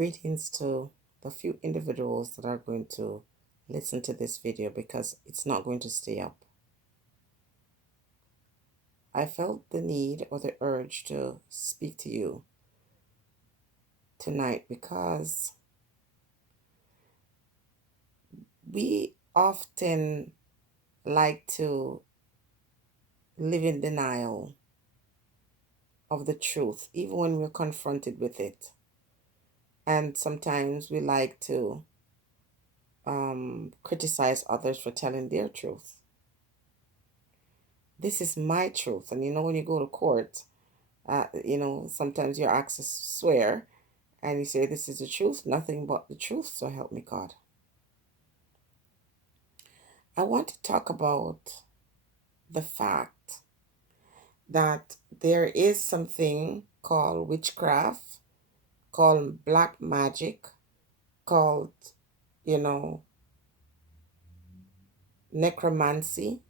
Greetings to the few individuals that are going to listen to this video because it's not going to stay up. I felt the need or the urge to speak to you tonight because we often like to live in denial of the truth, even when we're confronted with it. And sometimes we like to criticize others for telling their truth. This is my truth. And when you go to court, sometimes you're asked to swear and you say, "This is the truth, nothing but the truth, so help me God." I want to talk about the fact that there is something called witchcraft, called black magic, called, you know, necromancy,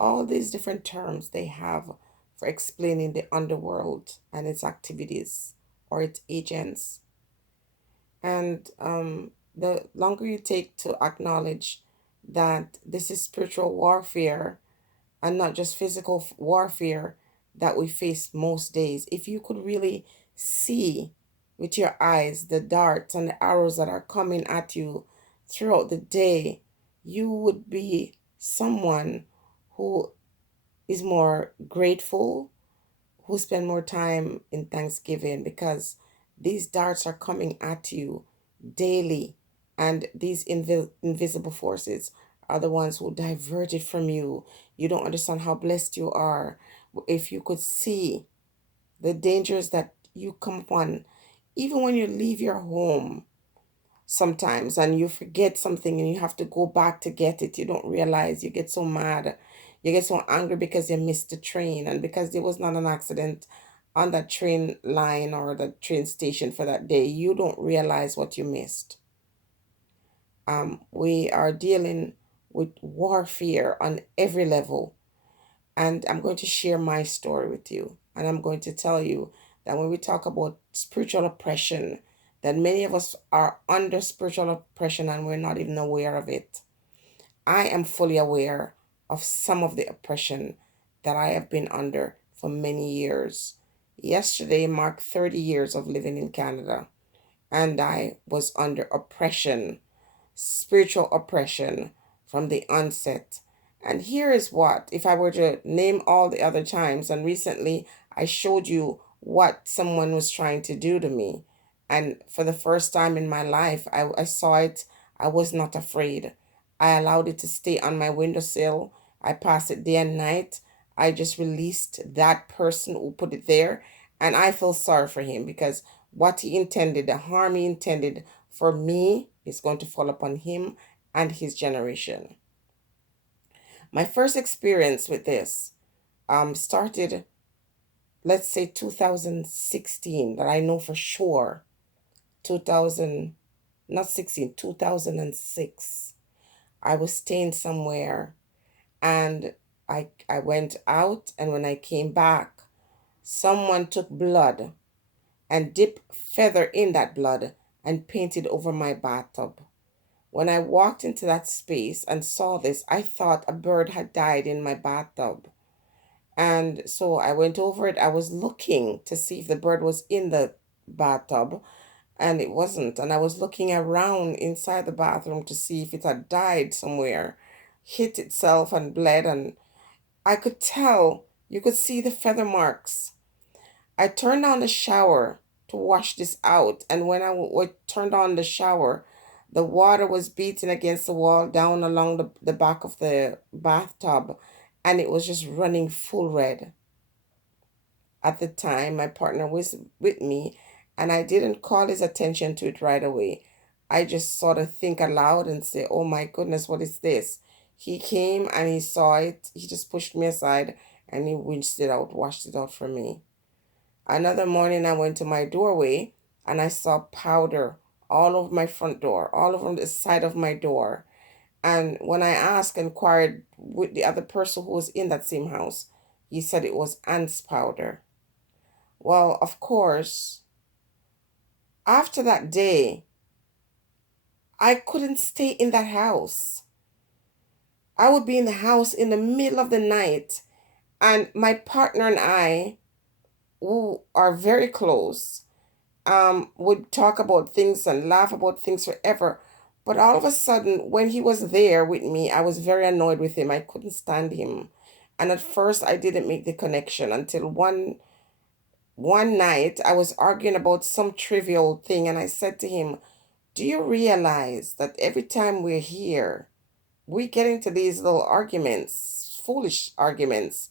all these different terms they have for explaining the underworld and its activities or its agents. And the longer you take to acknowledge that this is spiritual warfare and not just physical warfare that we face most days, if you could really see with your eyes the darts and the arrows that are coming at you throughout the day, you would be someone who is more grateful, who spend more time in Thanksgiving, because these darts are coming at you daily, and these invisible forces are the ones who divert it from you. You don't understand how blessed you are. If you could see the dangers that you come upon, even when you leave your home sometimes and you forget something and you have to go back to get it, you don't realize, you get so mad, you get so angry because you missed the train, and because there was not an accident on that train line or the train station for that day, you don't realize what you missed. We are dealing with warfare on every level, and I'm going to share my story with you, and I'm going to tell you that when we talk about spiritual oppression, that many of us are under spiritual oppression and we're not even aware of it. I am fully aware of some of the oppression that I have been under for many years. Yesterday marked 30 years of living in Canada, and I was under oppression, spiritual oppression, from the onset. And here is what, if I were to name all the other times, and recently I showed you what someone was trying to do to me. And for the first time in my life, I saw it. I was not afraid. I allowed it to stay on my windowsill. I passed it day and night. I just released that person who put it there. And I feel sorry for him, because what he intended, the harm he intended for me, is going to fall upon him and his generation. My first experience with this started, let's say, 2016, that I know for sure. 2000, not 16, 2006. I was staying somewhere, and I went out, and when I came back, someone took blood and dipped feather in that blood and painted over my bathtub. When I walked into that space and saw this, I thought a bird had died in my bathtub. And so I went over it. I was looking to see if the bird was in the bathtub, and it wasn't. And I was looking around inside the bathroom to see if it had died somewhere, hit itself and bled. And I could tell, you could see the feather marks. I turned on the shower to wash this out. And when I turned on the shower, the water was beating against the wall down along the back of the bathtub, and it was just running full red. At the time, my partner was with me, and I didn't call his attention to it right away. I just sort of think aloud and say, "Oh my goodness, what is this?" He came and he saw it. He just pushed me aside and he rinsed it out, washed it out for me. Another morning, I went to my doorway and I saw powder all over my front door, all over the side of my door. And when I inquired with the other person who was in that same house, he said it was ants powder. Well, of course, After that day, I couldn't stay in that house. I would be in the house in the middle of the night, and my partner and I, who are very close, would talk about things and laugh about things forever. But all of a sudden, when he was there with me, I was very annoyed with him. I couldn't stand him. And at first, I didn't make the connection until one night I was arguing about some trivial thing, and I said to him, "Do you realize that every time we're here, we get into these little arguments, foolish arguments?"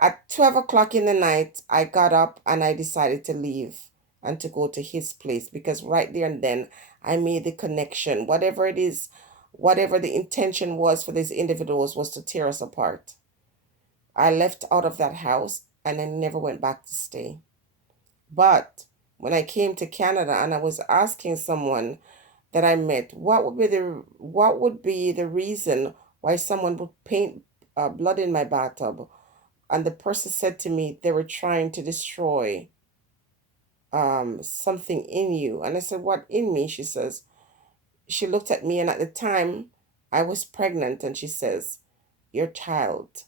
At 12 o'clock in the night, I got up and I decided to leave and to go to his place, because right there and then I made the connection. Whatever it is, whatever the intention was for these individuals was to tear us apart. I left out of that house and I never went back to stay. But when I came to Canada and I was asking someone that I met, what would be the reason why someone would paint blood in my bathtub? And the person said to me they were trying to destroy something in you. And I said, "What in me?" She looked at me, and at the time I was pregnant, and she says, "Your child."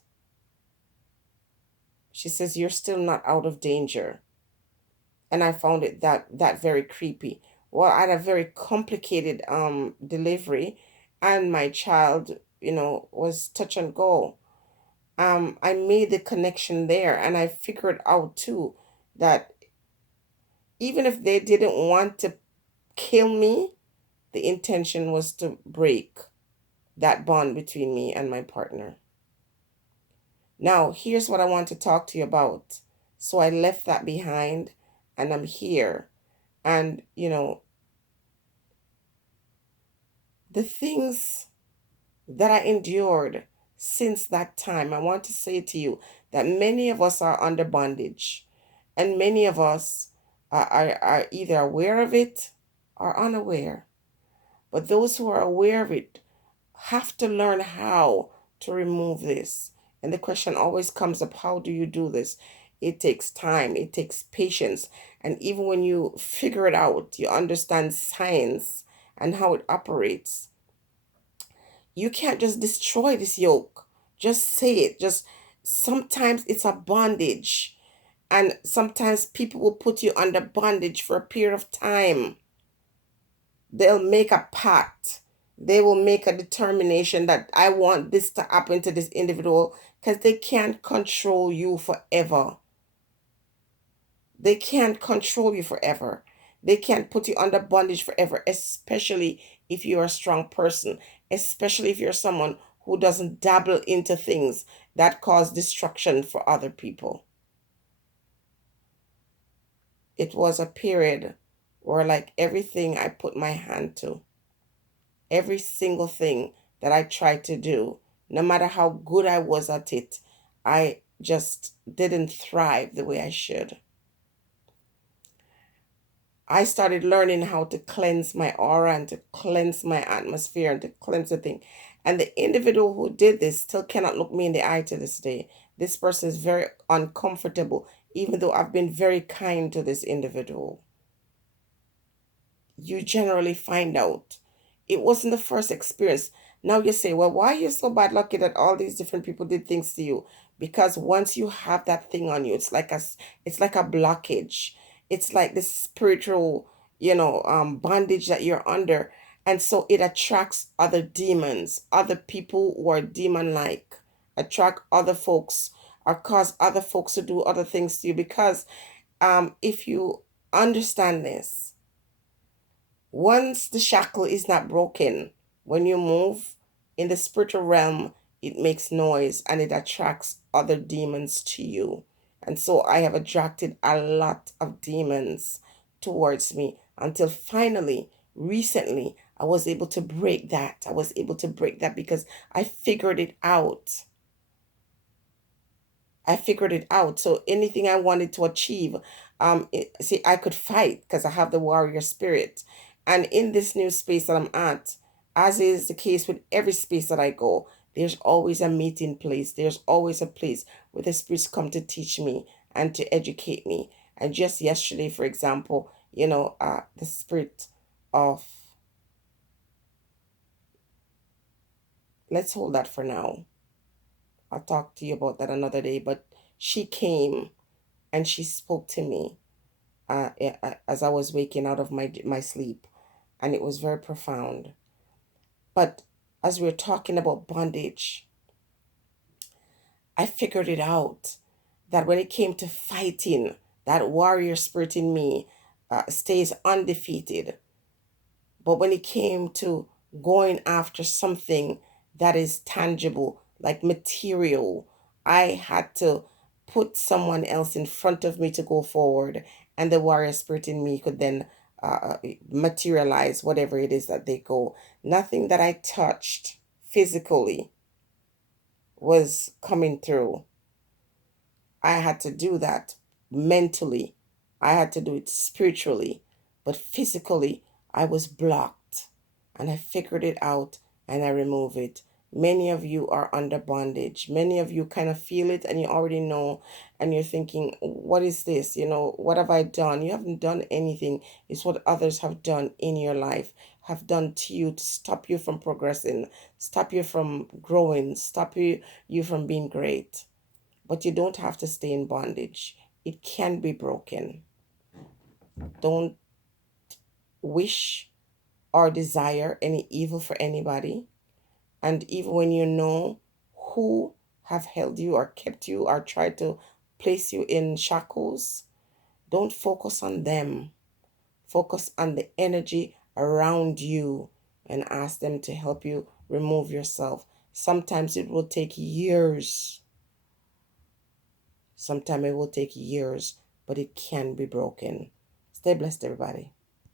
She says, "You're still not out of danger." And I found it that very creepy. Well, I had a very complicated delivery, and my child, was touch and go. I made the connection there, and I figured out too that even if they didn't want to kill me, the intention was to break that bond between me and my partner. Now, here's what I want to talk to you about. So I left that behind, and I'm here. And, the things that I endured since that time, I want to say to you that many of us are under bondage, and many of us are either aware of it or unaware. But those who are aware of it have to learn how to remove this. And the question always comes up, how do you do this? It takes time, it takes patience. And even when you figure it out, you understand science and how it operates, you can't just destroy this yoke. Just say it. Just sometimes it's a bondage. And sometimes people will put you under bondage for a period of time. They'll make a pact. They will make a determination that I want this to happen to this individual, because they can't control you forever. They can't control you forever. They can't put you under bondage forever, especially if you're a strong person, especially if you're someone who doesn't dabble into things that cause destruction for other people. It was a period where, like, everything I put my hand to, every single thing that I tried to do, no matter how good I was at it, I just didn't thrive the way I should. I started learning how to cleanse my aura and to cleanse my atmosphere and to cleanse the thing. And the individual who did this still cannot look me in the eye to this day. This person is very uncomfortable, even though I've been very kind to this individual. You generally find out. It wasn't the first experience. Now you say, well, why are you so bad lucky that all these different people did things to you? Because once you have that thing on you, it's like a blockage. It's like this spiritual, bondage that you're under. And so it attracts other demons, other people who are demon-like, attract other folks, or cause other folks to do other things to you. Because if you understand this, once the shackle is not broken, when you move in the spiritual realm, it makes noise and it attracts other demons to you. And so I have attracted a lot of demons towards me until finally, recently, I was able to break that. I was able to break that because I figured it out. I figured it out. So anything I wanted to achieve, see, I could fight because I have the warrior spirit. And in this new space that I'm at, as is the case with every space that I go, there's always a meeting place. There's always a place where the spirits come to teach me and to educate me. And just yesterday, for example, the spirit of, let's hold that for now. I'll talk to you about that another day. But she came and she spoke to me as I was waking out of my sleep, and it was very profound. But as we are talking about bondage, I figured it out that when it came to fighting, that warrior spirit in me stays undefeated. But when it came to going after something that is tangible, like material, I had to put someone else in front of me to go forward, and the warrior spirit in me could then materialize whatever it is that they go. Nothing that I touched physically was coming through. I had to do that mentally. I had to do it spiritually. But physically, I was blocked. And I figured it out and I removed it. Many of you are under bondage. Many of you kind of feel it and you already know. And you're thinking, what is this? What have I done? You haven't done anything. It's what others have done in your life, have done to you to stop you from progressing, stop you from growing, stop you from being great. But you don't have to stay in bondage. It can be broken. Don't wish or desire any evil for anybody. And even when you know who have held you or kept you or tried to place you in shackles, don't focus on them. Focus on the energy around you and ask them to help you remove yourself. Sometimes it will take years. Sometimes it will take years, but it can be broken. Stay blessed, everybody.